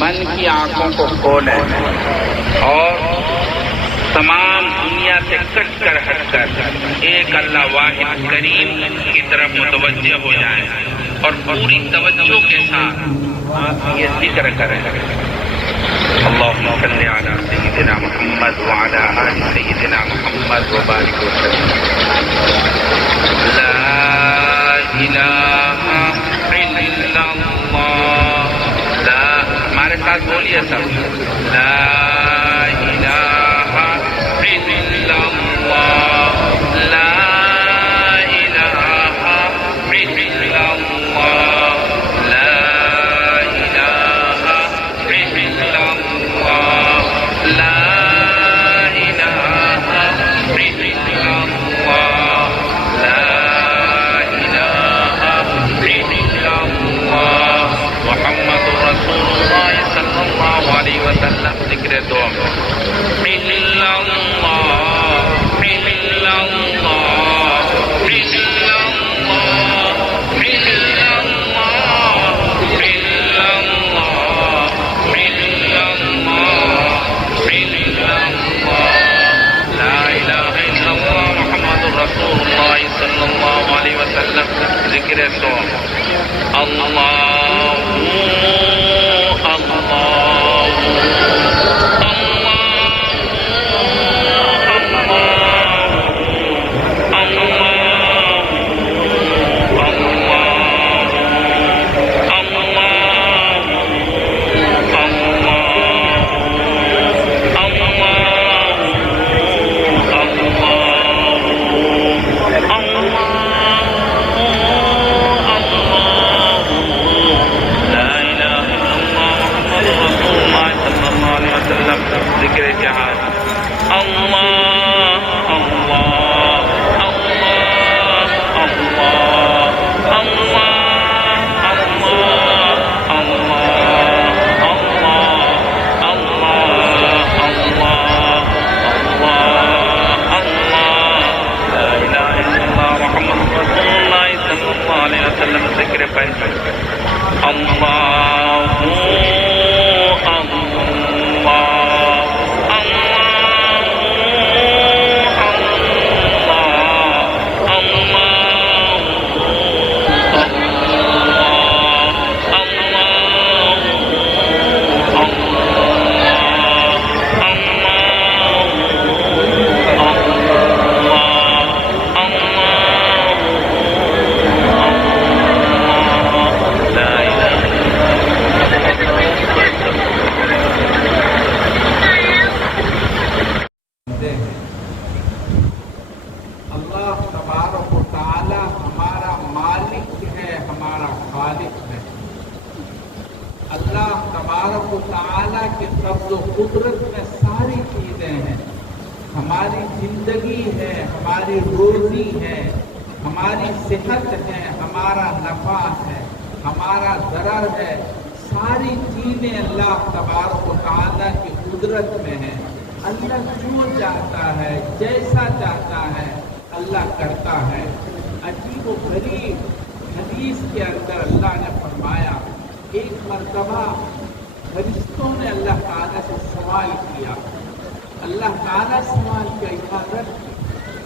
من کی آنکھوں کو کھولیں اور تمام دنیا سے کٹ کر ہٹ کر ایک اللہ واحد کریم کی طرف متوجہ ہو جائیں اور پوری توجہ کے ساتھ یہ ذکر کریں. اللهم صل على سيدنا محمد وعلى آل سيدنا محمد وبارك وسلم. لا إله إلا الله. لا ہمارے ساتھ بولیے سب. لا إله إلا الله. لا إله إلا الله. لا إله إلا الله. لا إله إلا الله. لا إله إلا الله. محمد رسول الله صلى الله عليه وسلم. ذکر دو إلا الله إلا الله إلا الله إلا الله إلا الله إلا الله إلا الله. لا إله إلا الله محمد رسول الله صلى الله عليه وسلم. ذکر دو الله ذکر جہاد. اللہ اللہ اللہ اللہ اللہ اللہ اللہ اللہ اللہ اللہ اللہ. لا الہ الا اللہ محمد رسول اللہ صلی اللہ علیہ وسلم. ذکر پنج. اللہ قدرت میں ساری چیزیں ہیں. ہماری زندگی ہے، ہماری روزی ہے، ہماری صحت ہے، ہمارا نفع ہے، ہمارا ضرر ہے. ساری چیزیں اللہ تبارک و تعالیٰ کی قدرت میں ہیں. اللہ جو چاہتا ہے، جیسا چاہتا ہے، اللہ کرتا ہے. عجیب و غریب حدیث کے اندر اللہ نے فرمایا ایک مرتبہ فرشتوں نے اللہ تعالیٰ سے سوال کیا. اللہ تعالیٰ سوال کیا عبادت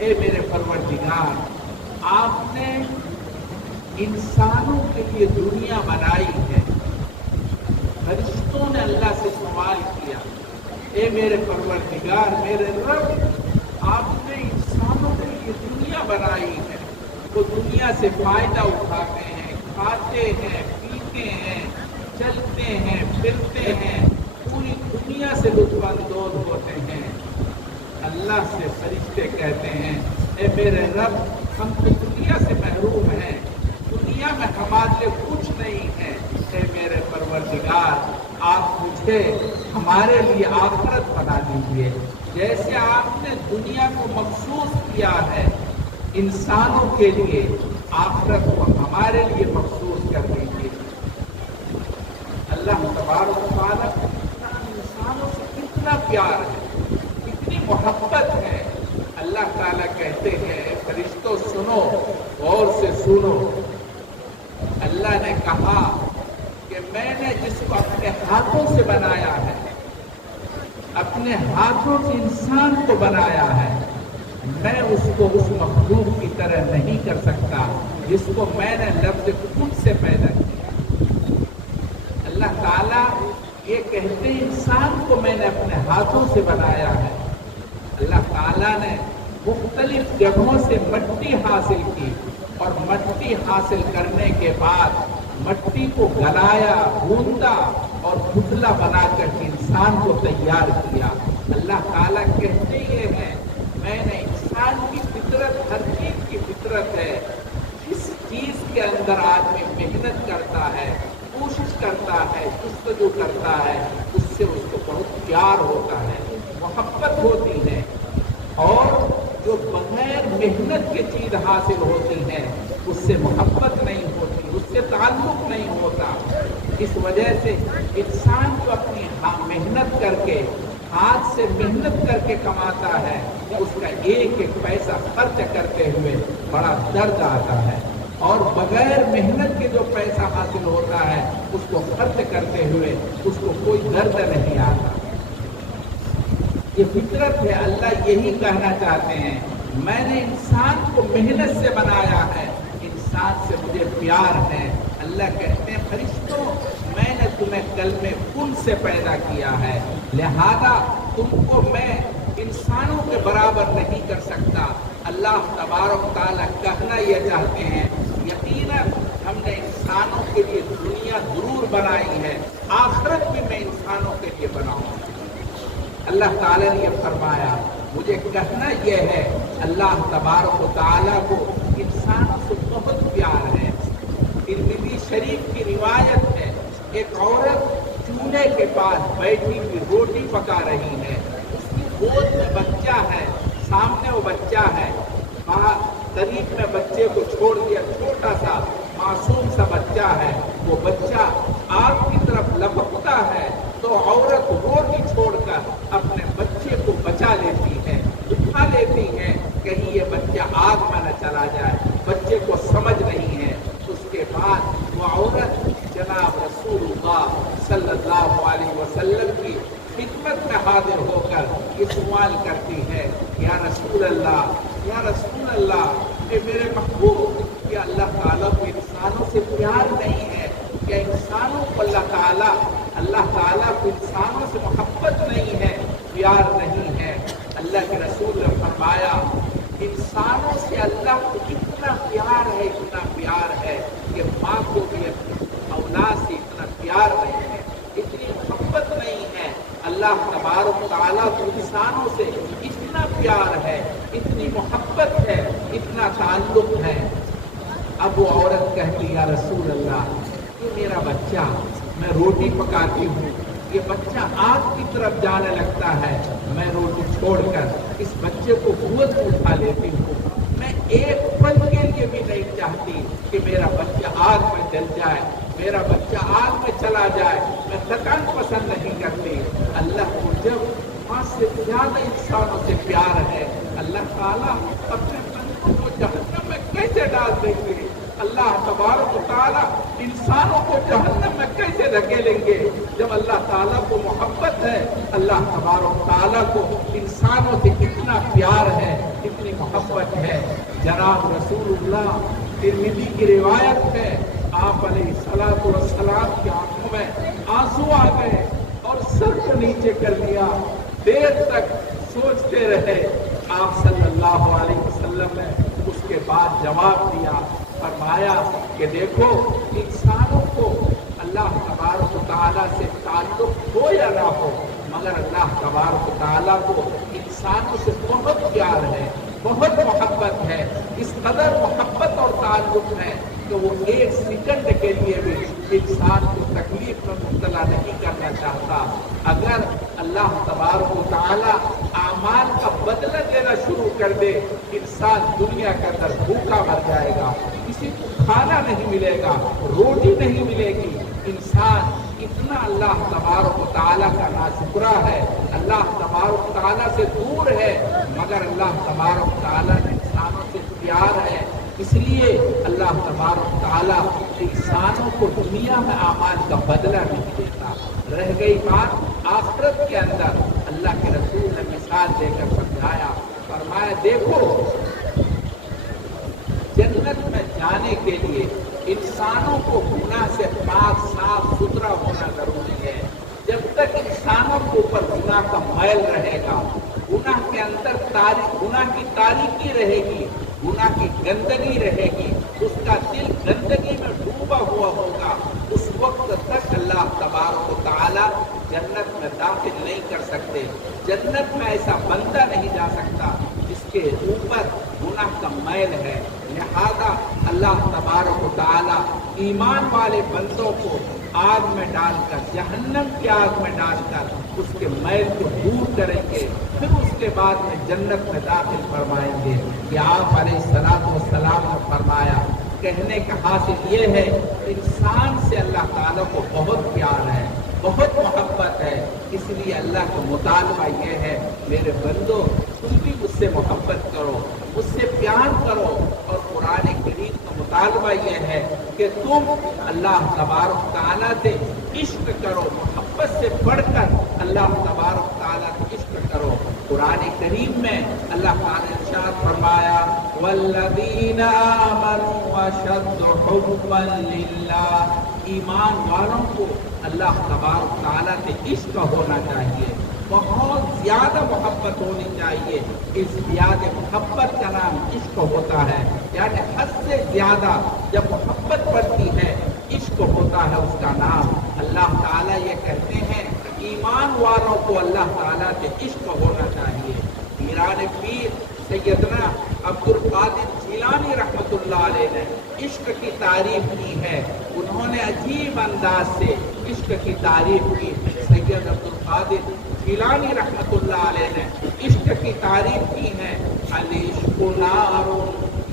اے میرے پروردگار، آپ نے انسانوں کے لیے دنیا بنائی ہے. فرشتوں نے اللہ سے سوال کیا اے میرے پروردگار، میرے رب، آپ نے انسانوں کے لیے دنیا بنائی ہے. وہ دنیا سے فائدہ اٹھاتے ہیں، کھاتے ہیں، پیتے ہیں، چلتے ہیں، پھرتے ہیں، پوری دنیا سے لطف اندوز ہوتے ہیں. اللہ سے فرشتے کہتے ہیں اے میرے رب، ہم تو دنیا سے محروم ہیں، دنیا میں ہمارے لیے کچھ نہیں ہے. اے میرے پروردگار، آپ مجھے ہمارے لیے آخرت بنا دیجیے. جیسے آپ نے دنیا کو مخصوص کیا ہے انسانوں کے لیے، آخرت کو ہمارے لیے مخصوص کر دیجیے. اللہ تبارک و تعالیٰ انسانوں سے کتنا پیار ہے، کتنی محبت ہے. اللہ تعالیٰ کہتے ہیں فرشتوں سنو، غور سے سنو. اللہ نے کہا کہ میں نے جس کو اپنے ہاتھوں سے بنایا ہے، اپنے ہاتھوں سے انسان کو بنایا ہے، میں اس کو اس مخلوق کی طرح نہیں کر سکتا جس کو میں نے لفظ خود سے پیدا کیا۔ اللہ تعالیٰ یہ کہتے ہیں انسان کو میں نے اپنے ہاتھوں سے بنایا ہے۔ اللہ تعالیٰ نے مختلف جگہوں سے مٹی حاصل کی اور مٹی حاصل کرنے کے بعد مٹی کو گلایا، گوندا اور پتلا بنا کر انسان کو تیار کیا۔ اللہ تعالیٰ کہتے یہ ہیں میں نے انسان کی فطرت، ہر چیز کی فطرت ہے، جس چیز کے اندر آدمی محنت کرتا ہے، کوشش کرتا ہے، جستجو کرتا ہے، اس سے اس کو بہت پیار ہوتا ہے، محبت ہوتی ہے، اور جو بغیر محنت کی چیز حاصل ہوتی ہے اس سے محبت نہیں ہوتی، اس سے تعلق نہیں ہوتا۔ اس وجہ سے انسان جو اپنی محنت کر کے، ہاتھ سے محنت کر کے کماتا ہے، اس کا ایک ایک پیسہ خرچ کرتے ہوئے بڑا درد آتا ہے، اور بغیر محنت کے جو پیسہ حاصل ہوتا ہے اس کو خرچ کرتے ہوئے اس کو کوئی درد نہیں آتا۔ یہ فطرت ہے۔ اللہ یہی کہنا چاہتے ہیں میں نے انسان کو محنت سے بنایا ہے، انسان سے مجھے پیار ہے۔ اللہ کہتے ہیں فرشتوں میں نے تمہیں کلمہ کن سے پیدا کیا ہے، لہذا تم کو میں انسانوں کے برابر نہیں کر سکتا۔ اللہ تبارک تعالیٰ کہنا یہ چاہتے ہیں یقیناً ہم نے انسانوں کے لیے دنیا ضرور بنائی ہے، آخرت بھی میں انسانوں کے لیے بناؤں گا۔ اللہ تعالیٰ نے یہ فرمایا، مجھے کہنا یہ ہے اللہ تبارک و تعالیٰ کو انسانوں سے بہت پیار ہے۔ ترمذی شریف کی روایت ہے، ایک عورت چولہے کے پاس بیٹھی ہوئی روٹی پکا رہی ہے، اس کی گود میں بچہ ہے، سامنے وہ بچہ ہے، باہر قریب میں بچے کو چھوڑ دیا، چھوٹا سا معصوم سا بچہ ہے، وہ بچہ آگ کی طرف لپکتا ہے تو عورت روٹی چھوڑ کر اپنے بچے کو بچا لیتی ہے، اٹھا لیتی ہے، کہیں یہ بچہ آگ میں نہ چلا جائے، بچے کو سمجھ نہیں ہے۔ اس کے بعد وہ عورت جناب رسول اللہ صلی اللہ علیہ وسلم کی خدمت میں حاضر ہو کر یہ سوال کرتی ہے، یا رسول اللہ، کہ میرے محبوب، کیا اللہ تعالیٰ کو انسانوں سے پیار نہیں ہے؟ کیا انسانوں کو اللہ تعالیٰ کو انسانوں سے محبت نہیں ہے، پیار نہیں ہے؟ اللہ کے رسول نے فرمایا انسانوں سے اللہ کو اتنا پیار ہے کہ ماں کو بھی اپنی اولاد سے اتنا پیار نہیں ہے، اتنی محبت نہیں ہے۔ اللہ تبارک تعالیٰ کو انسانوں سے اتنا پیار ہے، اتنی محبت ہے، اتنا تعلق ہے۔ اب وہ عورت کہتی یا رسول اللہ، یہ میرا بچہ، میں روٹی پکاتی ہوں، یہ بچہ آگ کی طرف جانے لگتا ہے، میں روٹی چھوڑ کر اس بچے کو گود میں اٹھا لیتی ہوں، میں ایک پل کے لیے بھی نہیں چاہتی کہ میرا بچہ آگ میں جل جائے، میرا بچہ آگ میں چلا جائے، میں تکان پسند نہیں کرتی۔ اللہ کو جب ماں سے زیادہ انسانوں سے پیار ہے، اللہ تعالیٰ اپنے بندوں کو جہنم میں کیسے ڈال دیں گے؟ اللہ تبارک و تعالیٰ انسانوں کو جہنم میں کیسے دھکیلیں گے؟ جب اللہ تعالیٰ کو محبت ہے، اللہ تبارک و تعالیٰ کو انسانوں سے کتنا پیار ہے، کتنی محبت ہے۔ جناب رسول اللہ ترمذی کی روایت ہے، آپ علیہ الصلوۃ والسلام کی آنکھوں میں آنسو آ گئے اور سر کو نیچے کر لیا، دیر تک سوچتے رہے۔ آپ صلی اللہ علیہ وسلم نے اس کے بعد جواب دیا، فرمایا کہ دیکھو انسانوں کو اللہ تبارک و تعالیٰ سے تعلق ہو یا نہ ہو، مگر اللہ تبارک و تعالیٰ کو انسانوں سے بہت پیار ہے، بہت محبت ہے، اس قدر محبت اور تعلق ہے کہ وہ ایک سیکنڈ کے لیے بھی انسان کو تکلیف میں مبتلا نہیں کرنا چاہتا۔ اگر اللہ تبارک و تعالیٰ اعمال کا بدلہ دینا شروع کر دے، انسان دنیا کے اندر بھوکا مر جائے گا، کسی کو کھانا نہیں ملے گا، روٹی نہیں ملے گی۔ انسان اتنا اللہ تبارک و تعالیٰ کا ناشکرا ہے، اللہ تبارک و تعالیٰ سے دور ہے، مگر اللہ تبارک و تعالیٰ نے انسانوں سے پیار ہے، اس لیے اللہ تبارک تعالیٰ انسانوں کو دنیا میں اعمال کا بدلہ نہیں دیتا۔ رہ گئی بات آخرت کے اندر، اللہ کے رسول نے مثال دے کر سمجھایا، فرمایا دیکھو جنت میں جانے کے لیے انسانوں کو گناہ سے پاک صاف ستھرا ہونا ضروری ہے۔ جب تک انسانوں کے اوپر گناہ کا میل رہے گا، گناہ کے اندر گناہ کی تاریکی رہے گی، گناہ کی گندگی رہے گی، اس کا دل گندگی میں ڈوبا ہوا ہوگا، اس وقت تک اللہ تبارک و تعالیٰ جنت میں داخل نہیں کر سکتے۔ جنت میں ایسا بندہ نہیں جا سکتا جس کے اوپر گناہ کا میل ہے۔ لہذا اللہ تبارک و تعالیٰ ایمان والے بندوں کو آگ میں ڈال کر، جہنم کی آگ میں ڈال کر اس کے میل کو دور کریں گے، پھر اس کے بعد میں جنت میں داخل فرمائیں گے۔ کہ آپ علیہ الصلوۃ والسلام نے فرمایا، کہنے کا حاصل یہ ہے انسان سے اللہ تعالیٰ کو بہت پیار ہے، بہت محبت ہے، اس لیے اللہ کا مطالبہ یہ ہے میرے بندو تم بھی مجھ سے محبت کرو، مجھ سے پیار کرو۔ اور قرآن کریم کا مطالبہ یہ ہے کہ تم اللہ تبارک تعالیٰ سے عشق کرو، محبت سے بڑھ کر اللہ تبارک تعالیٰ سے عشق کرو۔ قرآن کریم میں اللہ تعالیٰ نے ارشاد فرمایا، والذین آمنوا اشد حبا للہ، ایمان والوں کو اللہ تبارک تعالیٰ سے عشق ہونا چاہیے، بہت زیادہ محبت ہونی چاہیے۔ اس زیادہ محبت کا نام عشق ہوتا ہے، یعنی حد سے زیادہ جب محبت بڑھتی ہے عشق ہوتا ہے اس کا نام۔ اللہ تعالیٰ یہ کہتے ہیں ایمان والوں کو اللہ تعالیٰ سے عشق ہونا چاہیے۔ پیران پیر سیدنا عبد القادر جیلانی رحمۃ اللہ علیہ نے عشق کی تعریف کی ہے، انہوں نے عجیب انداز سے عشق کی تعریف کی۔ سید عبد القادر جیلانی رحمۃ اللہ علیہ نے عشق کی تعریف کی ہے، العشق نار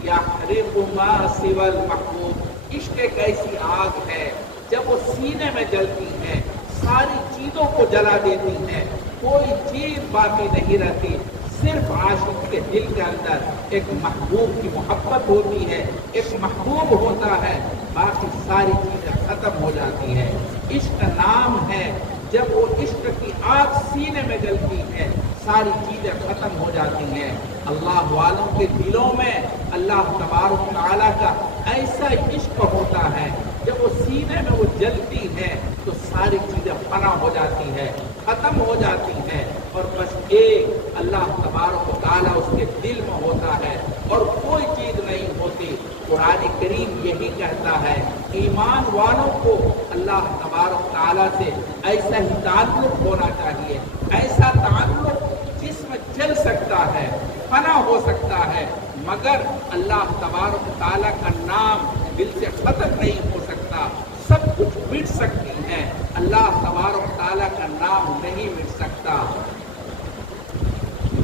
یحرق ما سوى المحبوب، عشق ایک ایسی آگ ہے جب وہ سینے میں جلتی ہے ساری چیزوں کو جلا دیتی ہے، کوئی چیز باقی نہیں رہتی، صرف عاشق کے دل کے اندر ایک محبوب کی محبت ہوتی ہے، ایک محبوب ہوتا ہے، باقی ساری چیزیں ختم ہو جاتی ہے۔ عشق نام ہے، جب وہ عشق کی آگ سینے میں جلتی ہے ساری چیزیں ختم ہو جاتی ہیں۔ اللہ والوں کے دلوں میں اللہ تبارک تعالیٰ کا ایسا عشق ہوتا ہے، جب وہ سینے میں وہ جلتی ہے تو ساری چیزیں فنا ہو جاتی ہے، ختم ہو جاتی ہیں، اور بس ایک اللہ تبارک و تعالیٰ اس کے دل میں ہوتا ہے اور کوئی چیز نہیں ہوتی۔ قرآن کریم یہی کہتا ہے ایمان والوں کو اللہ تبارک تعالیٰ سے ایسا ہی تعلق ہونا چاہیے، ایسا تعلق جس میں چل سکتا ہے، فنا ہو سکتا ہے، مگر اللہ تبارک تعالیٰ کا نام دل سے ختم نہیں ہو سکتا۔ سب کچھ مٹ سکتی ہے، اللہ تبارک تعالیٰ کا نام نہیں مٹ سکتا۔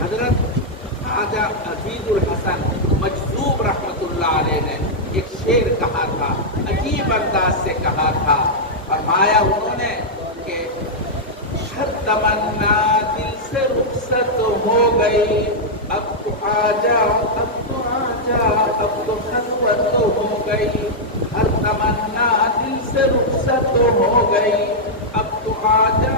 حضرت خواجہ عزیز الحسن مجذوب رحمۃ اللہ علیہ نے ایک شعر کہا تھا، عجیب انداز سے کہا تھا، فرمایا انہوں نے کہ ہر تمنا دل سے رخصت ہو گئی، اب تو آجا اب تو آجا اب تو خلوت ہو گئی، ہر تمنا دل سے رخصت ہو گئی، اب تو آجا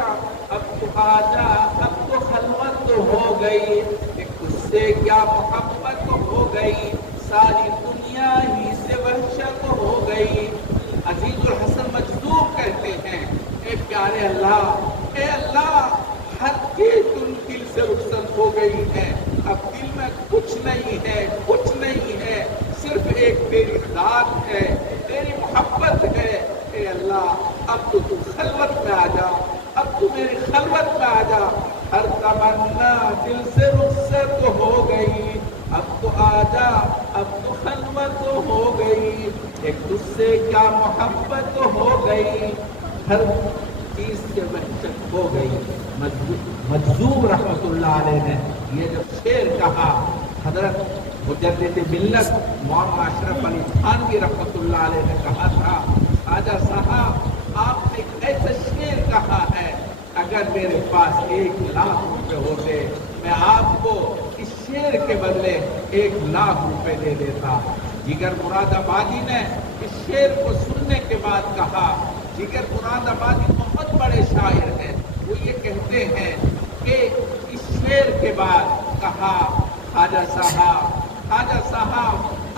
اب تو آجا اب تو خلوت ہو گئی، اس سے کیا محبت ہو گئی، ساری دنیا ہی سے وحشت ہو گئی۔ عزیز الحسن مجذوب کہتے ہیں اے پیارے اللہ، اے اللہ، ہر چیز تم دل سے رخصت ہو گئی ہے، اب دل میں کچھ نہیں ہے، کچھ نہیں ہے، صرف ایک تیری ذات ہے، تیری محبت ہے۔ اے اللہ اب تو خلوت میں آ جا، اب تو میری خلوت میں آ جا، ہر تمنا دل سے رخصت ہو گئی، اب تو آجا اب تو خلوت ہو گئی، ایک تجھ سے کیا محبت ہو گئی، ہر چیز سے وحشت ہو گئی۔ مجذوب رحمۃ اللہ علیہ نے یہ جب شعر کہا، حضرت مجدد ملت مولانا اشرف علی تھانوی رحمۃ اللہ علیہ نے کہا تھا، خواجہ صاحب آپ نے ایک ایسا شعر کہا ہے، اگر میرے پاس 1,00,000 روپے ہوتے میں آپ کو اس شعر کے بدلے 1,00,000 روپے دے دیتا۔ जिगर मुरादाबादी ने इस शेर को सुनने के बाद कहा, जिगर मुरादाबादी बहुत बड़े शायर हैं, वो ये कहते हैं कि इस शेर के बाद कहा, ख्वाजा साहब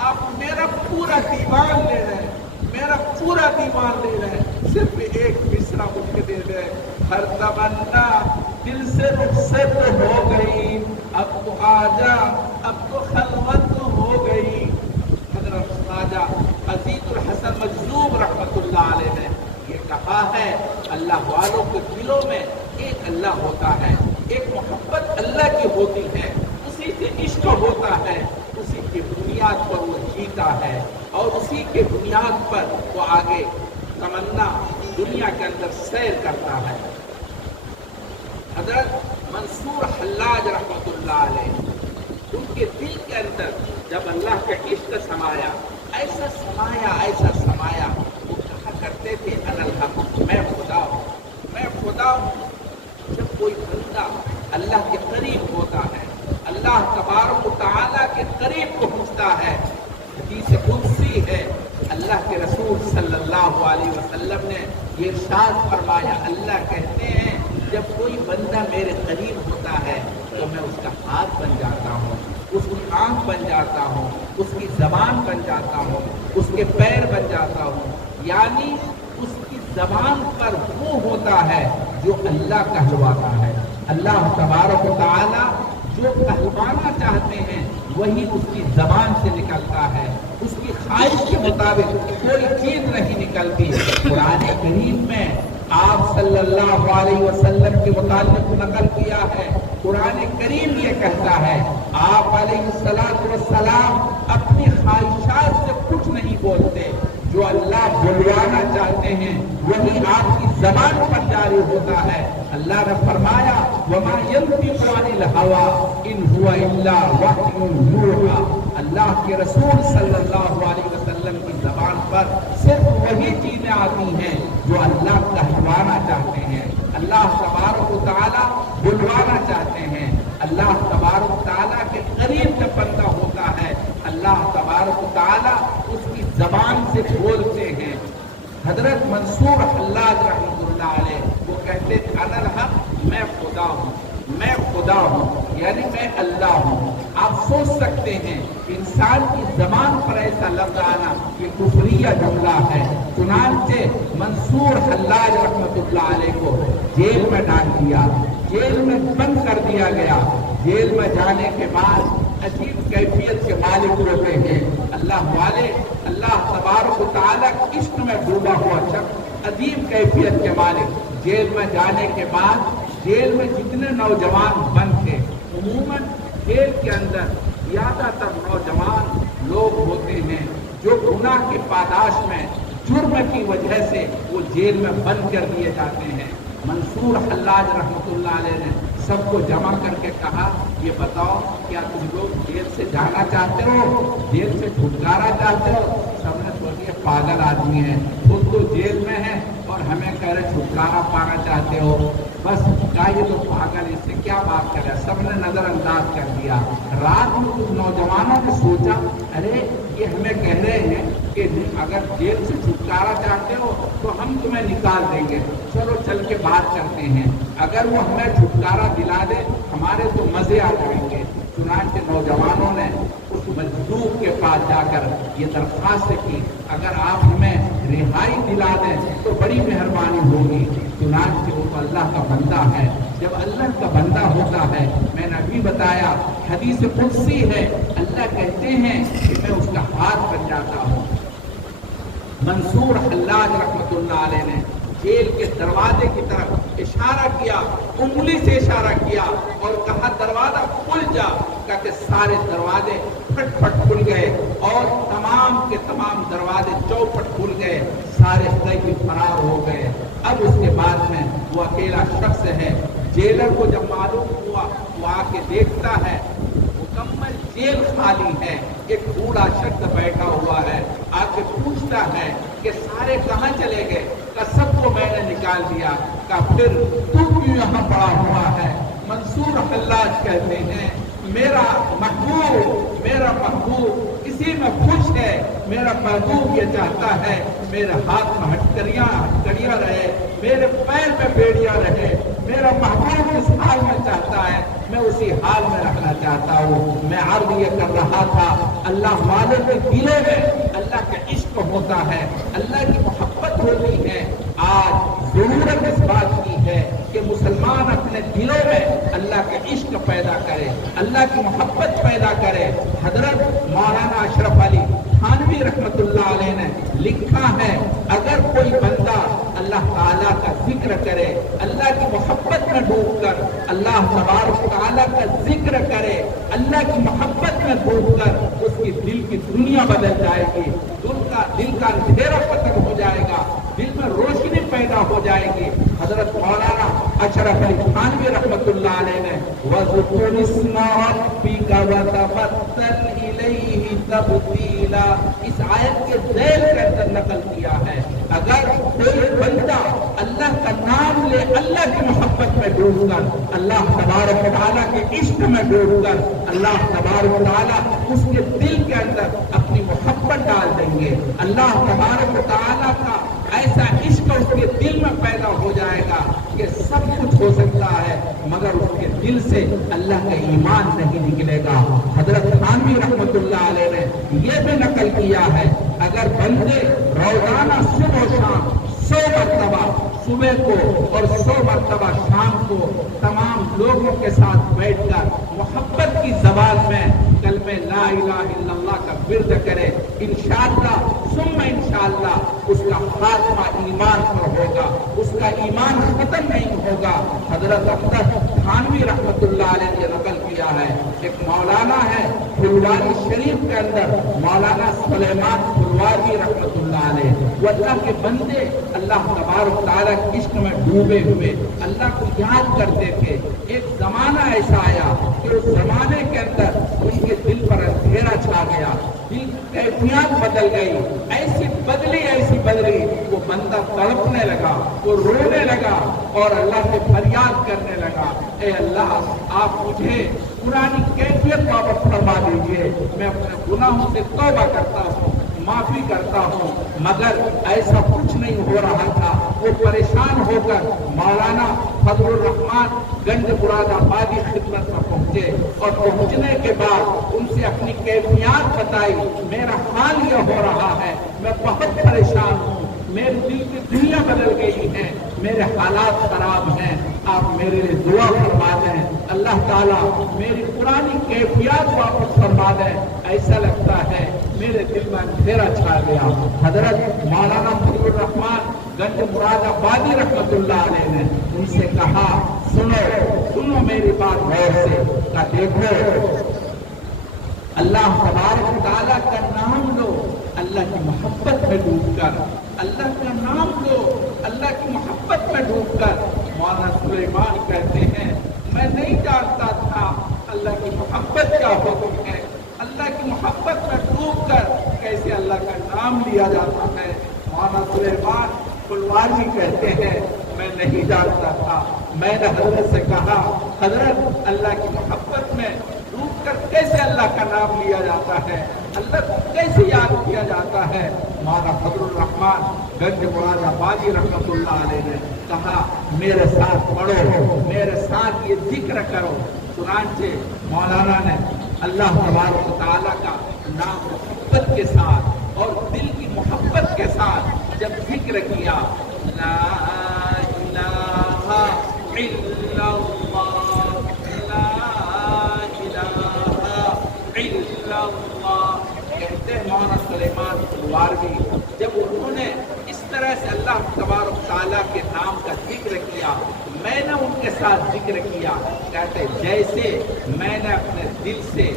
आप मेरा पूरा दीवान ले रहे हैं, मेरा पूरा दीवान ले रहे हैं, सिर्फ एक मिसरा मुझे दे दे। हर तमन्ना दिल से रुखसत हो गई, अब तो आजा, अब तो खलवत हो गई। हज़रत ख्वाजा अज़ीज़ुल हसन मजलूब रहमतुल्लाह अलैह ने ये कहा है, अल्लाह वालों के दिलों में एक अल्लाह होता है, एक मोहब्बत अल्लाह की होती है, उसी से इश्क होता है, उसी की बुनियाद पर वो जीता है और उसी के बुनियाद पर वो आगे तमन्ना दुनिया के अंदर सैर करता है। हज़रत मंसूर हल्लाज रहमतुल्लाह अलैह, उनके दिल के अंदर जब अल्लाह का इश्क समाया, ऐसा समाया, वो कहा करते थे, अनल हक, मैं खुदा हूँ, मैं खुदा हूँ। जब कोई बंदा अल्लाह के करीब होता है, अल्लाह तबारक व तआला के करीब पहुँचता है, हदीस कुदसी है, अल्लाह के रसूल सल्लल्लाहु अलैहि वसल्लम ने ये इरशाद फरमाया, अल्लाह कहते हैं जब कोई बंदा मेरे करीब होता है तो मैं उसका हाथ बन जाता हूँ, उसकी आँख बन जाता हूँ, उसकी ज़बान बन जाता हूँ, उसके पैर बन जाता हूँ। यानी उसकी ज़बान पर वो होता है जो अल्लाह कहलवाता है। अल्लाह तबारक व तआला जो कहलवाना चाहते हैं वही उसकी ज़बान से निकलता है, उसकी ख्वाहिश के मुताबिक कोई चीज़ नहीं निकलती। कुरान करीम में आप सल्लल्लाहु अलैहि वसल्लम के मुतालिक नकल किया है, कुरान करीम ये कहता है, आप अलैहिस्सलातु वस्सलाम अपनी ख्वाहिशात से कुछ नहीं बोलते, जो अल्लाह बुलवाना चाहते हैं वही आपकी ज़बान पर जारी होता है। अल्लाह ने फरमाया, वमा यंतिक़ु अनिल हवा इन हुवा इल्ला वह्युन यूहा। अल्लाह के रसूल सल्लल्लाहु अलैहि वसल्लम की ज़बान पर सिर्फ वही चीज़ें आती हैं जो अल्लाह कहलवाना चाहते हैं, अल्लाह तबारक व तआला बुलवाना चाहते हैं। अल्लाह तबारक व तआला के करीब जब बंदा होता है, अल्लाह तबारक व तआला उसकी ज़बान से बोलते हैं। हज़रत मंसूर हल्लाज रहमतुल्लाह अलैह वो कहते थे, अनल हक, मैं खुदा हूँ, मैं खुदा हूँ, यानी मैं अल्लाह हूँ। आप सोच सकते हैं इंसान की ज़बान पर ऐसा लफ्ज़ आना ये कुफरिया जुमला है। चुनांचे मंसूर हल्लाज रहमतुल्लाह अलैह को जेल में डाल दिया, जेल में बंद कर दिया गया। जेल में जाने के बाद अजीब कैफियत के मालिक होते हैं अल्लाह वाले, अल्लाह तबारक व तआला के इश्क में डूबा हुआ शख्स, अजीब कैफियत के मालिक। जेल में जाने के बाद जेल में जितने नौजवान बंद थे, उमूमन जेल के अंदर ज़्यादातर नौजवान लोग होते हैं जो गुनाह की पादाश में जुर्म की वजह से वो जेल में बंद कर दिए जाते हैं। मंसूर हल्लाज रहमतुल्लाह अलैह ने सबको जमा करके कहा, ये बताओ क्या तुम लोग जेल से जाना चाहते हो, जेल से छुटकारा चाहते हो? सबने सोचिए पागल आदमी है, खुद तो जेल में है और हमें कह रहे छुटकारा पाना चाहते हो। बस क्या ये तो पागल, इससे क्या बात कर रहे हैं, सबने नज़रअंदाज कर दिया। रात में कुछ नौजवानों ने सोचा, अरे ये हमें कह रहे हैं कि अगर जेल से छुटकारा चाहते हो तो हम तुम्हें निकाल देंगे, चलो चल के बात करते हैं, अगर वो हमें छुटकारा दिला दे हमारे तो मज़े आ जाएंगे। चुनांचे नौजवानों ने उस मजदूर के पास जाकर ये दरख्वास्त की, अगर आप हमें रिहाई दिला दें तो बड़ी मेहरबानी होगी। चुनांचे वो तो अल्लाह का बंदा है, जब अल्लाह का बंदा होता है, मैंने अभी बताया हदीस कुदसी है, अल्लाह कहते हैं कि मैं उसका हाथ बन जाता हूँ। मंसूर हल्लाज रहमतुल्लाह अलैह ने जेल के दरवाजे की तरफ इशारा किया, उंगली से इशारा किया और कहा दरवाजा खुल जा। कहते सारे दरवाजे फटफट खुल गए और तमाम के तमाम दरवाजे चौपट खुल गए, सारे कैदी फरार हो गए। अब उसके बाद में वो अकेला शख्स है। जेलर को जब मालूम हुआ वो आके देखता है मुकम्मल जेल खाली है, एक बूढ़ा शख्स बैठा हुआ है, आके पूछता है कि सारे कहाँ चले गए? का सबको मैंने निकाल दिया। का फिर तू क्यों यहाँ पड़ा हुआ है? मंसूर हल्लाज कहते हैं मेरा महबूब इस इसी में खुश है। मेरा महबूब ये चाहता है मेरे हाथ में हथकड़ियाँ रहे, मेरे पैर में बेड़ियाँ रहे। मेरा महबूब इस हाल में चाहता है, मैं उसी हाल में रहना चाहता हूँ। मैं अर्ज ये कर रहा था, अल्लाह वाले के दिलों में अल्लाह का इश्क होता है, अल्लाह की मोहब्बत होती है। आज जरूरत इस बात की है कि मुसलमान अपने दिलों में अल्लाह का इश्क पैदा करे, अल्लाह की मोहब्बत पैदा करे। हजरत मौलाना अशरफ अली थानवी रहमतुल्लाह अलैह ने लिखा है, अगर कोई बंदा अल्लाह ताला का जिक्र करे, अल्लाह की मोहब्बत में डूबकर अल्लाह तबारक ताला का जिक्र करे, अल्लाह की मोहब्बत में डूबकर उसकी दिल की दुनिया बदल जाएगी, दिल का अंधेरा खत्म हो जाएगा, दिल में रोशनी पैदा हो जाएगी। हजरत मौलाना अशरफ अली थानवी रहमतुल्लाह अलैह ने वज़कुर इस्मा रब्बिका वतबत्तल इलैहि तब्तीला इस आयत के ज़ैल के अंदर नकल किया है। अगर कोई बंदा अल्लाह का नाम ले, अल्लाह की मोहब्बत में डूबकर, अल्लाह तबारक व तआला के इश्क में डूबकर, अल्लाह तबारक व तआला उसके दिल के अंदर अपनी मोहब्बत डाल देंगे। अल्लाह तबारक व तआला का ऐसा इश्क उसके दिल में पैदा हो जाएगा कि सब कुछ हो सकता है, मगर उसके दिल से अल्लाह का ईमान नहीं निकलेगा। हजरत थानवी रहमतुल्लाह अलैह ने यह भी नकल किया है, अगर बंदे रोजाना सुबह शाम 100 मरतबा सुबह को और 100 मरतबा शाम को तमाम लोगों के साथ बैठकर मोहब्बत की ज़बान में कलमे ला इलाहा इल्लल्लाह का विर्द करे, इंशाअल्लाह सुम्मा इंशाअल्लाह उसका खात्मा ईमान पर होगा, उसका ईमान खत्म नहीं होगा। हजरत अख्तर थानवी रहमतुल्लाह अलैह ने नकल किया है, एक मौलाना है फुलवारी शरीफ के अंदर, मौलाना सुलेमान फुलवारी रहमतुल्लाह अलैह, वो अल्लाह के बंदे अल्लाह तबारक तआला के इश्क में डूबे हुए अल्लाह को याद करते थे। एक जमाना ऐसा आया कि उस जमाने के अंदर उनके दिल पर अंधेरा छा गया, दिल कैफियत बदल गई, ऐसी बदली, वो बंदा तड़पने लगा, वो रोने लगा और अल्लाह से फरियाद करने लगा, ए अल्लाह आप मुझे पुरानी कैफियत वापस फरमा दीजिए, मैं अपने गुनाहों से तौबा करता हूँ, माफी करता हूँ। मगर ऐसा कुछ नहीं हो रहा था। वो परेशान होकर मौलाना फजलुर रहमान गंज मुरादाबादी खिदमत में पहुंचे और पहुंचने के बाद उनसे अपनी कैफियत बताई, मेरा हाल यह हो रहा है, मैं बहुत परेशान हूँ, मेरे दिल की दुनिया बदल गई है, मेरे हालात खराब हैं, आप मेरे लिए दुआ फरमा दें, अल्लाह ताला मेरी पुरानी कैफियत वापस फरमा दें। ऐसा लगता है मेरे दिल में अंधेरा छा गया। हजरत मौलाना फजलुर रहमान गंज मुरादाबादी रहमतुल्लाह अलैह ने उनसे कहा, सुनो मेरी बात गौर से, का देखो अल्लाह तबारक तआला का नाम लो, अल्लाह की मोहब्बत में डूबकर, अल्लाह का नाम लो, अल्लाह की मोहब्बत में डूबकर। मौलाना सुलेमान कहते हैं, मैं नहीं जानता था अल्लाह की मोहब्बत क्या हुक्म है, अल्लाह की मोहब्बत में डूबकर कैसे अल्लाह का नाम लिया जाता है। मौलाना सुलेमान फुलवारी कहते हैं, मैं नहीं जानता था। मैंने हजरत से कहा, हजरत अल्लाह की मोहब्बत में डूबकर कैसे अल्लाह का नाम लिया जाता है, अल्लाह को कैसे याद किया जाता है। मौलाना फजलुर रहमान गंज मुरादाबादी रहमतुल्लाह अलैह ने कहा, मेरे साथ पढ़ो, मेरे साथ ये जिक्र करो। चुनांचे मौलाना ने अल्लाह तबारक तआला का नाम मोहब्बत के साथ और दिल की मोहब्बत के साथ जब जिक्र किया, ला इलाहा इल्लल्लाह, ला इलाहा इल्लल्लाह, कहते हैं मौलाना सुलेमान फुलवारी, जब उन्होंने इस तरह से अल्लाह तबारक तआला के नाम का जिक्र किया, मैंने उनके साथ जिक्र किया, कहते जैसे मैंने अपने दिल से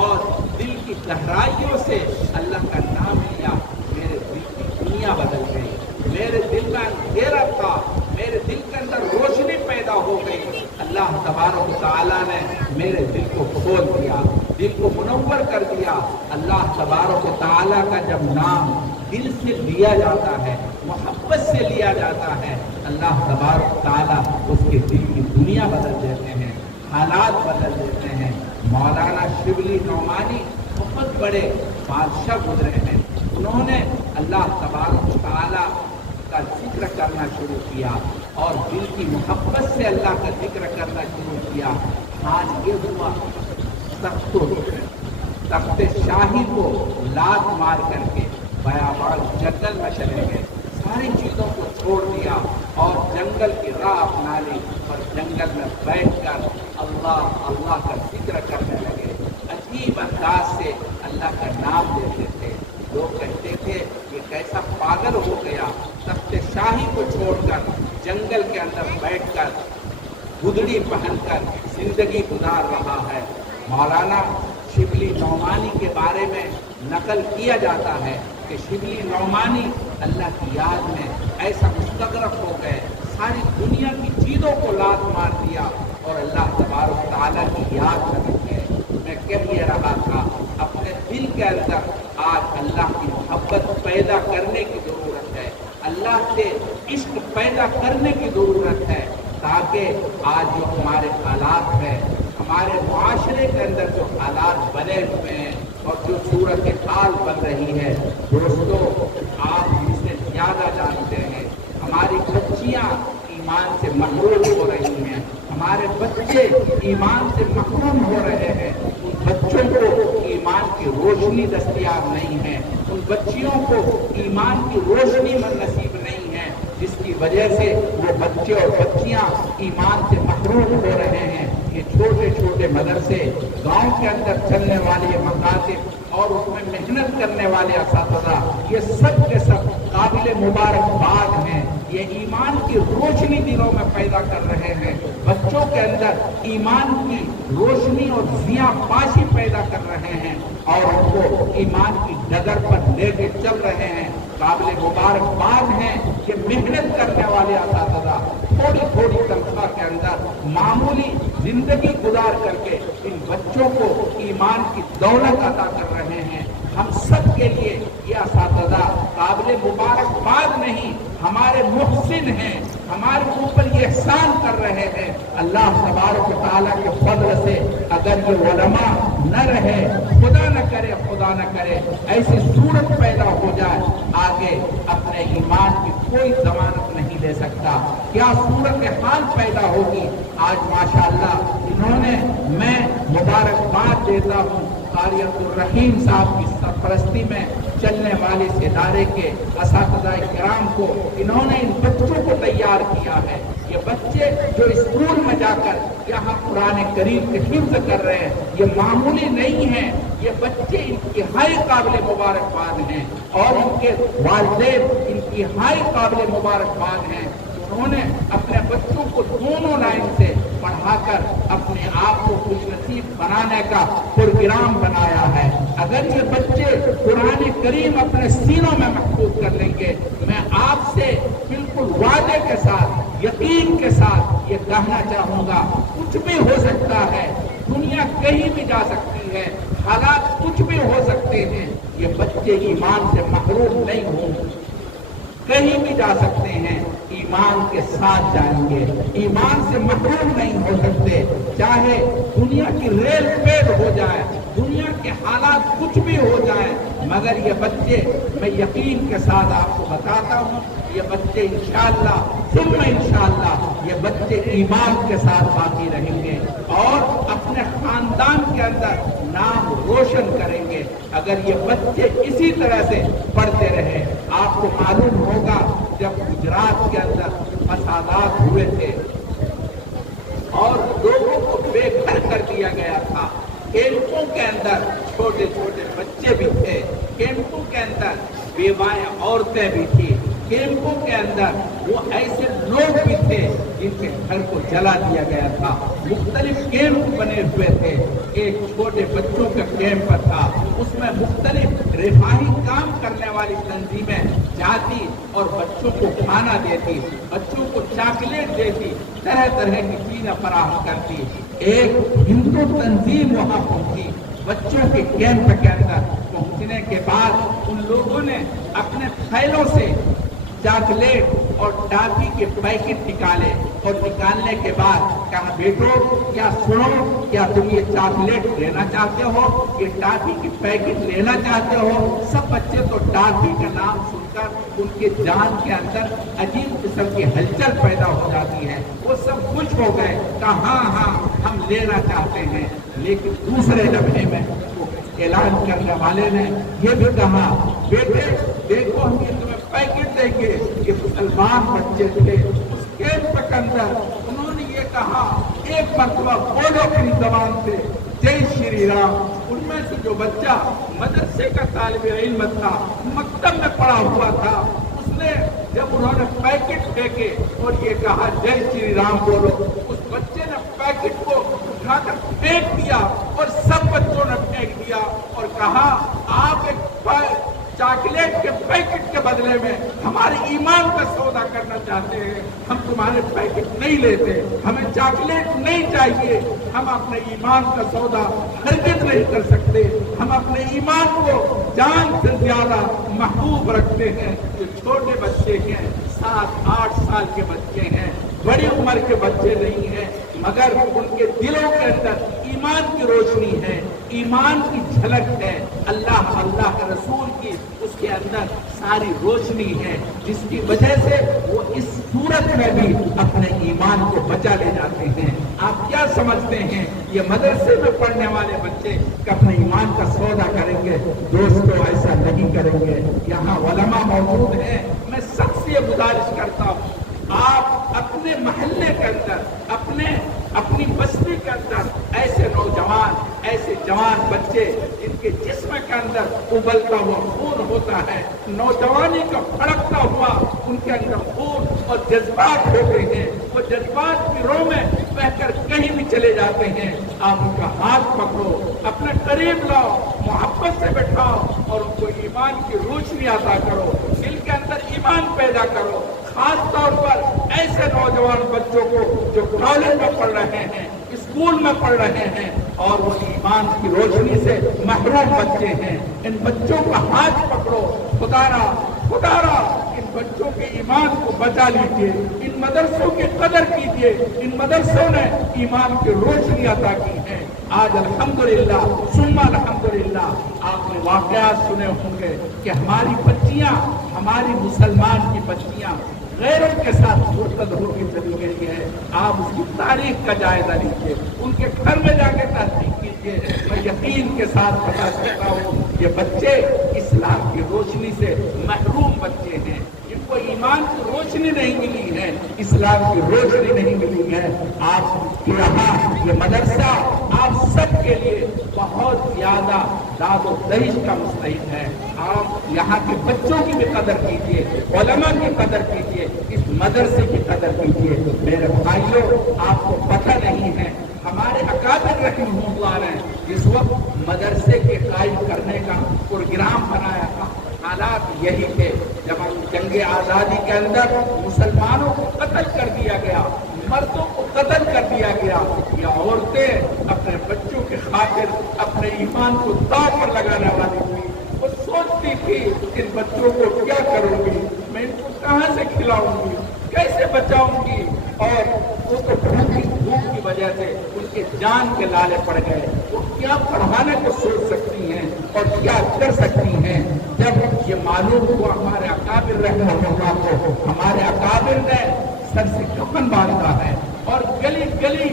और दिल की गहराइयों से अल्लाह का नाम लिया, मेरे दिल की दुनिया बदल गई, मेरे दिल में अंधेरा था, मेरे दिल के अंदर रोशनी पैदा हो गई। अल्लाह तबारक तआला ने मेरे दिल को खोल दिया, दिल को मुनव्वर कर दिया। अल्लाह तबारक तआला का जब नाम दिल से लिया जाता है, मोहब्बत से लिया जाता है, अल्लाह तबारक तआला उसके दिल की दुनिया बदल देते हैं, हालात बदल देते हैं। मौलाना शिबली नौमानी बहुत बड़े बादशाह गुजरे हैं, उन्होंने अल्लाह तबारक व तआला का जिक्र करना शुरू किया और दिल की मोहब्बत से अल्लाह का जिक्र करना शुरू किया। आज ये हुआ तख्त शाही को लात मार करके बयाबान जंगल में चले गए, सारी चीज़ों को छोड़ दिया और जंगल की राह अपना ली और जंगल में बैठकर अल्लाह अल्लाह का जिक्र करने लगे। अजीब अंदाज से अल्लाह का नाम लेते थे। लोग कहते थे ये कैसा पागल हो गया, तख्त शाही को छोड़कर जंगल के अंदर बैठकर गुदड़ी पहनकर जिंदगी गुजार रहा है। मौलाना शिबली नौमानी के बारे में नकल किया जाता है कि शिबली नौमानी अल्लाह की याद में ऐसा मुस्तगरक हो गए, सारी दुनिया की चीज़ों को लात मार दिया और अल्लाह तबारक तआला की याद में रह गए। मैं कह ये रहा था, अपने दिल के अंदर आज अल्लाह की मोहब्बत पैदा करने की ज़रूरत है, अल्लाह से इश्क पैदा करने की ज़रूरत है, ताकि आज जो हमारे हालात हैं, हमारे मुआशरे के अंदर जो हालात बने हुए हैं और जो सूरत हाल बन रही है, दोस्तों आप इससे ज़्यादा जानते हैं, हमारी बच्चियाँ ईमान से महरूम हो रही हैं, हमारे बच्चे ईमान से महरूम हो रहे हैं, उन बच्चों को ईमान की रोशनी दस्तयाब नहीं है, उन बच्चियों को ईमान की रोशनी नसीब नहीं है, जिसकी वजह से वो बच्चे और बच्चियां ईमान से महरूम हो रहे हैं। ये छोटे छोटे मदरसे, गांव के अंदर चलने वाले मकातिब और उसमें मेहनत करने वाले असातिज़ा, ये सब के सब काबिल मुबारकबाद हैं। ये ईमान की रोशनी दिलों में पैदा कर रहे हैं, बच्चों के अंदर ईमान की रोशनी और ज़ियाबाशी पैदा कर रहे हैं और उनको ईमान की डगर पर लेके चल रहे हैं। काबिल मुबारकबाद हैं कि मेहनत करने वाले असातिज़ा थोड़ी थोड़ी तनख्वाह के अंदर मामूली जिंदगी गुजार करके इन बच्चों को ईमान की दौलत अता कर रहे हैं। हम सब के लिए ये असातिज़ा काबिल मुबारकबाद नहीं, हमारे मुहसिन हैं, हमारे ऊपर ये एहसान कर रहे हैं। अल्लाह तबारक व तआला के फضل से अगर ये उलमा न रहे, खुदा न करे ऐसी सूरत पैदा हो जाए, आगे अपने ईमान की कोई जमानत नहीं दे सकता। क्या सूरत हाल पैदा होगी। आज माशाअल्लाह इन्होंने, मैं मुबारकबाद देता हूँ कारियतुर रहीम साहब की सरपरस्ती में चलने वाले इस इदारे के असातिज़ा किराम को, इन्होंने इन बच्चों को तैयार किया है। ये बच्चे जो स्कूल में जाकर यहाँ कुरान करीम के हिफ्ज़ कर रहे हैं, ये मामूली नहीं है, ये बच्चे इंतहाई काबिल मुबारकबाद हैं और इनके वालिदैन इंतहाई काबिल मुबारकबाद हैं। उन्होंने अपने बच्चों को दोनों लाइन से पढ़ाकर अपने आप को खुशनसीब बनाने का प्रोग्राम बनाया है। अगर ये बच्चे कुरान करीम अपने सीनों में महफूज कर लेंगे, मैं आपसे बिल्कुल वादे के साथ, यकीन के साथ ये कहना चाहूँगा, कुछ भी हो सकता है, दुनिया कहीं भी जा सकती है, हालात कुछ भी हो सकते हैं, ये बच्चे ईमान से महरूम नहीं होंगे, कहीं भी जा सकते हैं, ईमान के साथ जाएंगे, ईमान से महरूम नहीं हो सकते। चाहे दुनिया की रेल फेल हो जाए, दुनिया के हालात कुछ भी हो जाए, मगर ये बच्चे, मैं यकीन के साथ आपको बताता हूँ, ये बच्चे इंशाअल्लाह सुम्मा इंशाअल्लाह ये बच्चे ईमान के साथ बाकी रहेंगे और अपने खानदान के अंदर नाम रोशन करेंगे। अगर ये बच्चे इसी तरह से पढ़ते रहे, आपको मालूम होगा जब गुजरात के अंदर फसादात हुए थे और लोगों को बेघर कर दिया गया था, कैंपों के अंदर छोटे छोटे बच्चे भी थे, कैंपों के अंदर बेवाएं औरतें भी थी, कैंपों के अंदर वो ऐसे लोग भी थे जिनके घर को जला दिया गया था। मुख्तलिफ कैंप बने हुए थे, एक छोटे बच्चों का कैंप था, उसमें मुख्तलिफ रिफाही काम करने वाली तंजीमें जाती और बच्चों को खाना देती, बच्चों को चॉकलेट देती, तरह तरह की चीजें फराहम करती। एक हिंदू तंजीम वहाँ पहुंची, बच्चों के कैंप के अंदर पहुंचने के बाद उन लोगों ने अपने थैलों से चॉकलेट और टॉफी के पैकेट निकाले और निकालने के बाद कहा बेटो क्या सुनो, क्या तुम ये चॉकलेट लेना चाहते हो, ये टॉफी की पैकेट लेना चाहते हो। सब बच्चे तो टॉफी का नाम सुनकर उनके जान के अंदर अजीब किस्म की हलचल पैदा हो जाती है। वो सब खुश हो गए, कहा हाँ हम लेना चाहते हैं। लेकिन दूसरे लम्हे में वो ऐलान करने वाले ने ये भी कहा बेटे देखो हम ये तुम्हें पैकेट देंगे। ये मुसलमान बच्चे थे, उस कैंप के अंदर उन्होंने ये कहा एक मरतबा बोलो अपनी जबान से जय श्री राम। उनमें से जो बच्चा मदरसे का तालिब इल्म था, मकतब में पढ़ा हुआ था, उसने जब उन्होंने पैकेट फेंके और ये कहा जय श्री राम बोलो, उस बच्चे ने पैकेट को उठाकर फेंक दिया और सब बच्चों ने फेंक दिया और कहा आप एक चॉकलेट के पैकेट के बदले में हमारे ईमान का सौदा करना चाहते हैं, हम तुम्हारे पैकेट नहीं लेते, हमें चॉकलेट नहीं चाहिए, हम अपने ईमान का सौदा हरगिज़ नहीं कर सकते। हम अपने ईमान को जान से ज्यादा महबूब रखते हैं। जो छोटे बच्चे हैं, 7-8 साल के बच्चे हैं, बड़ी उम्र के बच्चे नहीं हैं, मगर उनके दिलों के अंदर ईमान की रोशनी है, ईमान की झलक है, अल्लाह के रसूल की उसके अंदर सारी रोशनी है, जिसकी वजह से वो इस सूरत में भी अपने ईमान को बचा ले जाते हैं। आप क्या समझते हैं ये मदरसे में पढ़ने वाले बच्चे अपने ईमान का सौदा करेंगे? दोस्तों ऐसा नहीं करेंगे। यहाँ उलमा मौजूद हैं, मैं सबसे गुजारिश करता हूँ आप अपने मोहल्ले के अंदर, अपनी बस्ती के अंदर ऐसे नौजवान, ऐसे जवान बच्चे जिनके जिस्म के अंदर उबलता हुआ खून होता है, नौजवानी का फड़कता हुआ उनके अंदर खून और जज्बात होते हैं, वो जज्बात की रो में बहकर कहीं भी चले जाते हैं। आप उनका हाथ पकड़ो, अपने करीब लाओ, मोहब्बत से बैठाओ और उनको ईमान की रोशनी अता करो, दिल के अंदर ईमान पैदा करो। खास तौर पर ऐसे नौजवान बच्चों को जो कॉलेज में पढ़ रहे हैं, स्कूल में पढ़ रहे हैं और वो ईमान की रोशनी से महरूम बच्चे हैं, इन बच्चों का हाथ पकड़ो, खुदारा इन बच्चों के ईमान को बचा लीजिए, इन मदरसों की कदर कीजिए। इन मदरसों ने ईमान की रोशनी अता की है। आज अल्हम्दुलिल्लाह सुम्मा अल्हम्दुलिल्लाह आपने वाक़यात सुने होंगे कि हमारी बच्चियां, हमारी मुसलमान की बच्चियां गैरों के साथ मुर्तद होकर चली गई है। आप उसकी तारीख का जायजा लीजिए, उनके घर में जाके तहकीक कीजिए। मैं यकीन के साथ बता सकता हूँ ये बच्चे इस्लाम की रोशनी से महरूम बच्चे हैं, जिनको ईमान की रोशनी नहीं मिली है, इस्लाम की रोशनी नहीं मिली है। आपके यहाँ ये मदरसा आप सबके लिए बहुत ज्यादा दादो दहिश का मुस्तहिक है। आप यहाँ के बच्चों की भी कदर कीजिए, उलमा की कदर कीजिए, इस मदरसे की कदर कीजिए। मेरे भाइयों आपको पता नहीं है हमारे अकाबिर रहमहुल्लाह ने जिस वक्त मदरसे के कायम करने का प्रोग्राम बनाया था, हालात यही थे जब जंग आज़ादी के अंदर मुसलमानों को कत्ल कर दिया गया, मर्दों को कत्ल कर दिया गया, या औरतें अपने बच्चों के खातिर अपने ईमान को दांव पर लगाने वाली थी। वो सोचती थी इन बच्चों को क्या करूंगी, मैं इनको कहाँ से खिलाऊंगी, कैसे बचाऊंगी, और वो तो भूख की वजह से उनके जान के लाले पड़ गए। वो क्या पढ़ाने को सोच सकती हैं और क्या कर सकती हैं। जब ये मालूम हुआ हमारे अकाबिर रहमहुल्लाह को, हमारे अकाबिर ने सर से कफन बांधा है और गली गली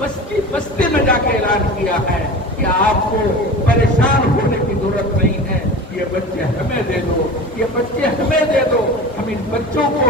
बस्ती बस्ती में जाके ऐलान किया है कि आपको परेशान होने की जरूरत नहीं है, ये बच्चे हमें दे दो, ये बच्चे हमें दे दो। हम इन बच्चों को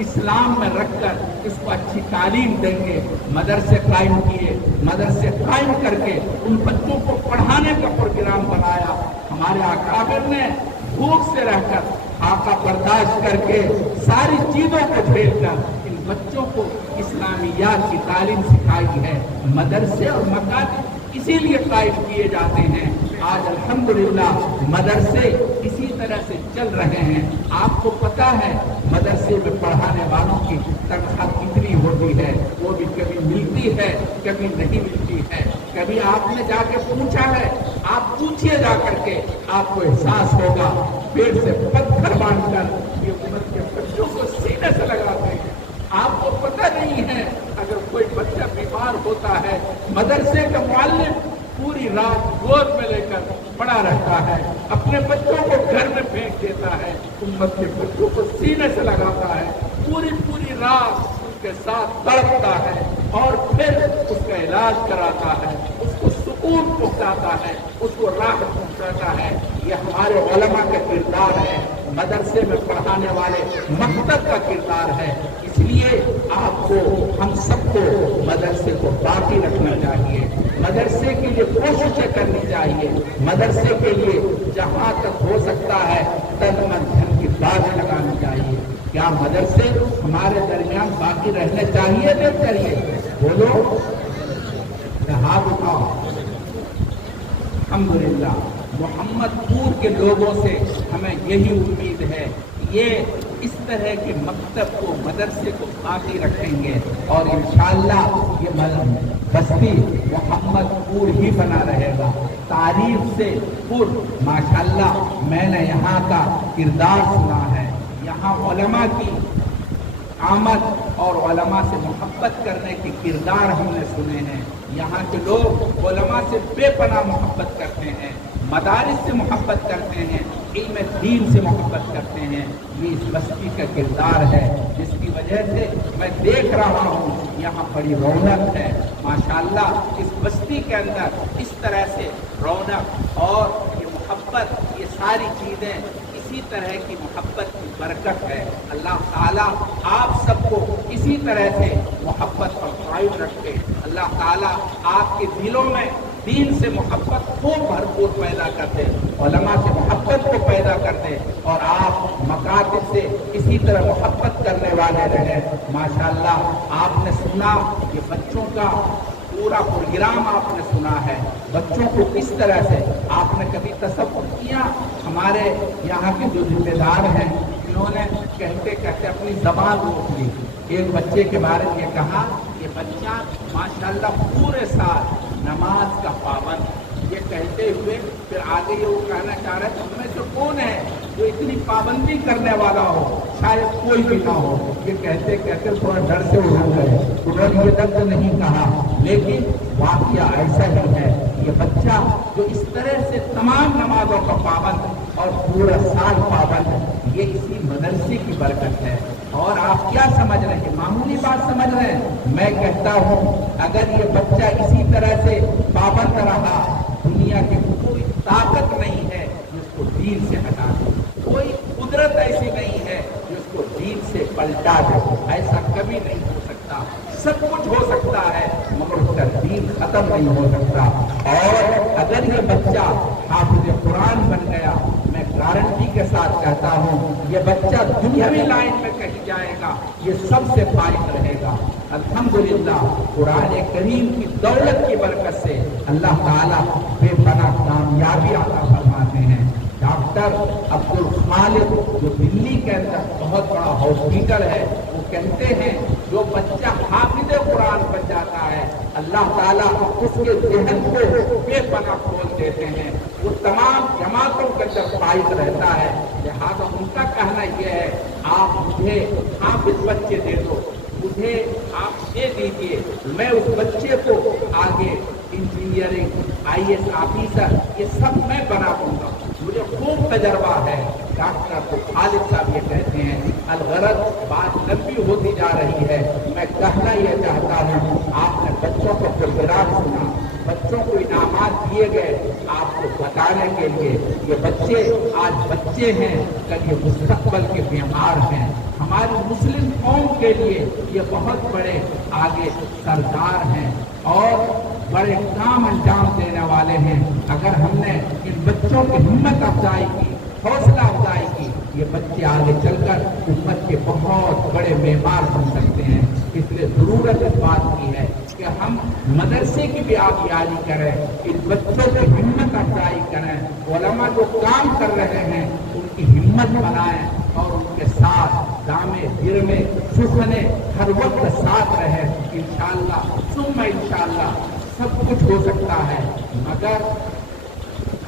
इस्लाम में रखकर इसको अच्छी तालीम देंगे। मदरसे कायम किए, मदरसे कायम करके उन बच्चों को पढ़ाने का प्रोग्राम बनाया। हमारे अकाबिर ने भूख से रहकर, आपका बर्दाश्त करके, सारी चीजों को झेलकर इन बच्चों को इस्लामियात की तालीम सिखाई है। मदरसे और मकातब इसीलिए कायम किए जाते हैं। आज अल्हम्दुलिल्लाह मदरसे इसी तरह से चल रहे हैं। आपको पता है मदरसे में पढ़ाने वालों की तनख्वाह कितनी होती है, वो भी कभी मिलती है कभी नहीं मिलती है। कभी आपने जाके पूछा है? आप पूछिए जा करके, आपको एहसास होगा पेट से पत्थर बांधकर ये उम्र के बच्चों को होता है। मदरसे का मुअल्लिम पूरी रात गोद में लेकर पड़ा रहता है, अपने बच्चों को घर में फेंक देता है, उम्मत के बच्चों को सीने से लगाता है, पूरी पूरी रात उनके साथ तड़पता है और फिर उसका इलाज कराता है, उसको सुकून पहुंचाता है, उसको राहत पहुंचाता है। ये हमारे उलमा का किरदार है, मदरसे में पढ़ाने वाले मकतब का किरदार है। इसलिए आपको, हम सबको मदरसे को बाकी रखना चाहिए, मदरसे के लिए कोशिशें करनी चाहिए, मदरसे के लिए जहाँ तक हो सकता है तन मन धन की बात लगानी चाहिए। क्या मदरसे हमारे दरमियान बाकी रहने चाहिए नहीं चाहिए? बोलो, हाथ उठाओ। अल्हम्दुलिल्लाह, मोहम्मदपुर के लोगों से हमें यही उम्मीद है, ये इस तरह के मकतब को, मदरसे को बाकी रखेंगे और इंशाअल्लाह ये बस्ती मोहम्मदपुर ही बना रहेगा। तारीफ से पुर, माशाअल्लाह, मैंने यहाँ का किरदार सुना है, यहाँ उलमा की आमद और उलमा से मोहब्बत करने के किरदार हमने सुने हैं। यहाँ के लोग उलमा से बेपनाह मोहब्बत करते हैं, मदारिस से मोहब्बत करते हैं, इल्म दीन से मोहब्बत करते हैं। ये इस बस्ती का किरदार है, जिसकी वजह से मैं देख रहा हूँ यहाँ बड़ी रौनक है। माशाअल्लाह, इस बस्ती के अंदर इस तरह से रौनक और ये मोहब्बत, ये सारी चीज़ें इसी तरह की मोहब्बत की बरकत है। अल्लाह ताला आप सबको इसी तरह से मोहब्बत और कायम रखे। अल्लाह ताला आपके दिलों में दीन से मोहब्बत को भरपूर पैदा कर दे, उलमा से मोहब्बत को पैदा कर दे और आप मकातिब से इसी तरह मोहब्बत करने वाले रहे। माशाअल्लाह, आपने सुना ये बच्चों का पूरा प्रोग्राम आपने सुना है, बच्चों को किस तरह से आपने कभी तसव्वुर किया? हमारे यहाँ के जो जिम्मेदार हैं, इन्होंने कहते कहते अपनी जबान रोक ली। एक बच्चे के बारे में कहा, ये बच्चा माशाअल्लाह पूरे साल नमाज का पाबंद। ये कहते हुए फिर आगे ये वो कहना चाह रहे हैं, उनमें से कौन है जो इतनी पाबंदी करने वाला हो? शायद कोई भी ना हो। ये कहते कहते थोड़ा डर से उड़ गए, उन्होंने ये दर्द नहीं कहा, लेकिन वाकया ऐसा ही है। ये बच्चा जो इस तरह से तमाम नमाजों का पाबंद और पूरा साल पाबंद, ये इसी मदरसे की बरकत है। और आप क्या समझ रहे हैं? मामूली बात समझ रहे हैं? मैं कहता हूँ, अगर ये बच्चा इसी तरह से पाबंद रहा, दुनिया की कोई ताकत नहीं है जिसको दीन से हटा दे, कोई कुदरत ऐसी नहीं है जिसको दीन से पलटा दे। ऐसा कभी नहीं हो सकता। सब कुछ हो सकता है मगर उसका दीन खत्म नहीं हो सकता। और अगर ये बच्चा हाफिज कुरान बन गया, मैं गारंटी के साथ कहता हूँ ये बच्चा दुनियावी लाइन में कहीं जाएगा, ये सबसे फायदा रहेगा। अल्हम्दुलिल्लाह, कुरान करीम की दौलत की बरकत से अल्लाह ताला बेपनाह कामयाबी अता फरमाते हैं। डॉक्टर अब्दुल खालिद जो दिल्ली के अंदर बहुत बड़ा हॉस्पिटल है, वो कहते हैं जो बच्चा हाफिज कुरान बन जाता है, अल्लाह ताला उसके ज़हन को बेपनाह खोल देते हैं, वो तमाम जमातों के अंदर फाइज रहता है। लिहाजा उनका कहना यह है, आप मुझे हाफिज बच्चे दे दो, मुझे आप दे दीजिए, मैं उस बच्चे को आगे इंजीनियरिंग, IAS ऑफिसर, ये सब मैं बना दूंगा। मुझे खूब तजर्बा है। डॉक्टर अब्दुल खालिद साहब ये कहते हैं। अलगरज बात लंबी होती जा रही है, मैं कहना यह चाहता हूँ, आपने बच्चों को प्रोग्राम सुना, बच्चों को इनामात दिए गए आपको बताने के लिए। ये बच्चे आज बच्चे हैं, कल ये मुस्तकबल के बीमार हैं। हमारी मुस्लिम कौम के लिए ये बहुत बड़े आगे सरदार हैं और बड़े काम अंजाम देने वाले हैं। अगर हमने इन बच्चों की हिम्मत अफजाई की, हौसला अफजाई की, ये बच्चे आगे चलकर उम्मत के बहुत बड़े मेहमान बन सकते हैं। इसलिए जरूरत इस बात की है कि हम मदरसे की भी आबियारी करें, इन बच्चों की हिम्मत अफजाई करें, उलमा जो काम कर रहे हैं उनकी हिम्मत बनाएं और उनके साथ दामे गिरमे सुखने हर वक्त साथ रहे। इंशाअल्लाह सुम्मा इंशाअल्लाह सब कुछ हो सकता है, मगर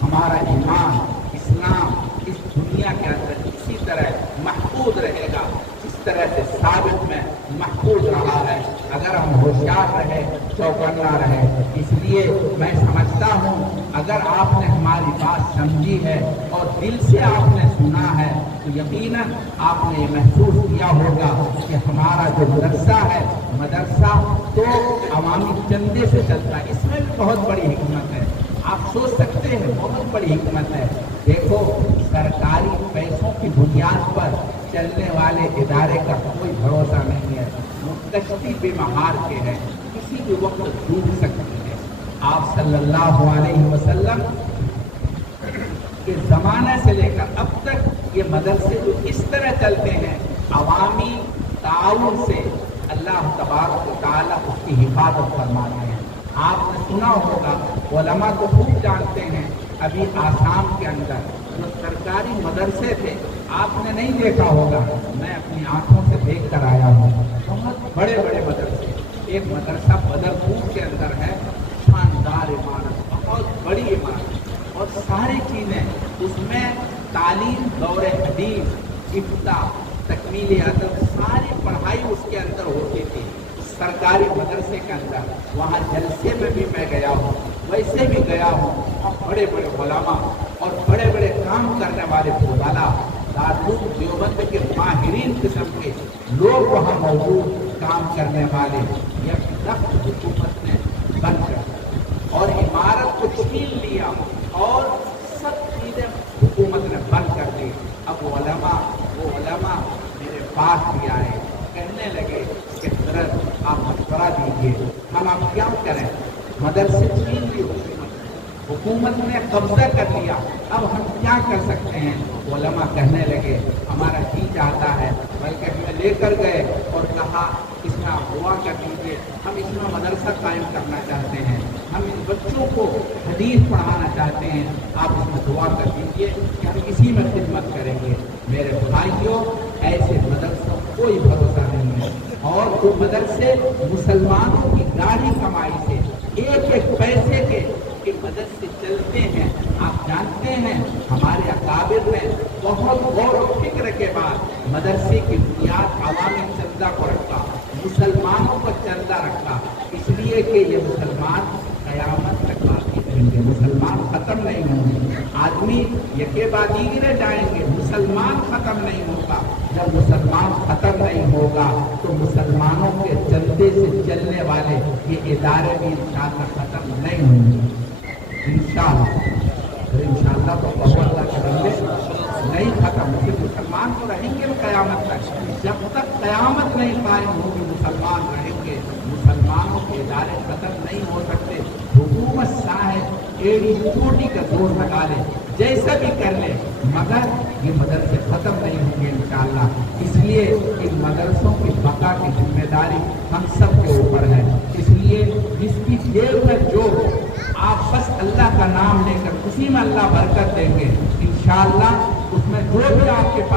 हमारा ईमान, इस्लाम इस दुनिया के अंदर इसी तरह महफूज रहेगा जिस तरह से साबित में محفوظ رہا ہے اگر ہم ہوشیار رہے، چوکنا رہے۔ اس لیے میں سمجھتا ہوں اگر آپ نے ہماری بات سمجھی ہے اور دل سے آپ نے سنا ہے تو یقیناً آپ نے یہ محسوس کیا ہوگا کہ ہمارا جو مدرسہ ہے، مدرسہ تو عوامی چندے سے چلتا ہے۔ اس میں بھی بہت بڑی حکمت ہے۔ آپ سوچ سکتے ہیں بہت بڑی حکمت ہے۔ دیکھو، سرکاری پیسوں کی بنیاد پر چلنے والے ادارے کا کوئی بھروسہ نہیں ہے۔ وہ کشتی بے مہار کے ہیں، کسی بھی وقت ڈوب سکتی ہے۔ آپ صلی اللہ علیہ وسلم کے زمانے سے لے کر اب تک یہ مدرسے جو اس طرح چلتے ہیں، عوامی تعاون سے اللہ تبارک و تعالیٰ اس کی حفاظت فرماتے ہیں۔ آپ نے سنا ہوگا، علماء کو خوب جانتے ہیں، ابھی آسام کے اندر جو سرکاری مدرسے تھے، آپ نے نہیں دیکھا ہوگا، میں اپنی آنکھوں سے دیکھ کر آیا ہوں، بہت بڑے بڑے مدرسے۔ ایک مدرسہ بدرپور کے اندر ہے، شاندار عمارت، بہت بڑی عمارت، اور ساری چیزیں اس میں تعلیم، دور حدیث، افتاء، تکمیل ادب، ساری پڑھائی اس کے اندر ہوتی تھی سرکاری مدرسے کے اندر۔ وہاں جلسے میں بھی میں گیا ہوں، ویسے بھی گیا ہوں، اور بڑے بڑے علماء اور بڑے بڑے کام کرنے والے فضلاء، دارالعلوم دیوبند کے ماہرین قسم کے لوگ وہاں موجود، کام کرنے والے۔ یک دفعہ حکومت نے بند کر دیا اور عمارت کو چھین لیا اور سب چیزیں حکومت نے بند کر دی۔ اب وہ علماء میرے پاس بھی آئے، کہنے لگے کہ حضرت آپ مشورہ دیجیے، ہم آپ کیا کریں؟ مدرسے چھین لی حکومت نے قبضہ کر لیا، اب ہم کیا کر سکتے ہیں؟ علماء کہنے لگے ہمارا جی چاہتا ہے، بلکہ ہمیں لے کر گئے اور کہا اس میں آپ دعا کر دیجیے، ہم اس میں مدرسہ قائم کرنا چاہتے ہیں، ہم ان بچوں کو حدیث پڑھانا چاہتے ہیں، آپ اس میں دعا کر دیجیے کہ ہم اسی میں خدمت کریں گے۔ میرے بھائیوں، ایسے مدرسوں کوئی بھروسہ نہیں ہے، اور وہ مدرسے مسلمانوں کی گاڑی کمائی سے ایک ایک پیسے کے مدد سے چلتے ہیں۔ آپ جانتے ہیں ہمارے اکابر نے بہت غور و فکر کے بعد مدرسے کی بنیاد عوامی چندہ کو رکھا، مسلمانوں کو چندہ رکھا، اس لیے کہ یہ مسلمان قیامت تک باقی رہیں گے، مسلمان ختم نہیں ہوں گے۔ آدمی یکے بعد دیگرے جائیں گے، مسلمان ختم نہیں ہوگا۔ جب مسلمان ختم نہیں ہوگا تو مسلمانوں کے چندے سے چلنے والے یہ ادارے بھی انشاءاللہ ختم نہیں ہوں گے۔ انشاءاللہ تو بہت اللہ کے بندے نہیں ختم ہوگی، مسلمان تو رہیں گے قیامت تک۔ جب تک قیامت نہیں قائم ہوگی مسلمان رہیں گے، مسلمانوں کے ادارے ختم نہیں ہو سکتے۔ حکومت صاحب ایڑی چوٹی کا زور لگا لے، جیسا بھی کر لے، مگر یہ مدرسے ختم نہیں ہوں گے انشاءاللہ۔ اس لیے ان مدرسوں کی بقا کی ذمہ داری ہم سب کے اوپر ہے۔ اس لیے جس کی جیب میں جو ہو، آپ بس اللہ کا نام لے کر اسی میں اللہ برکت دیں گے انشاءاللہ۔ اس میں جو بھی آپ کے پاس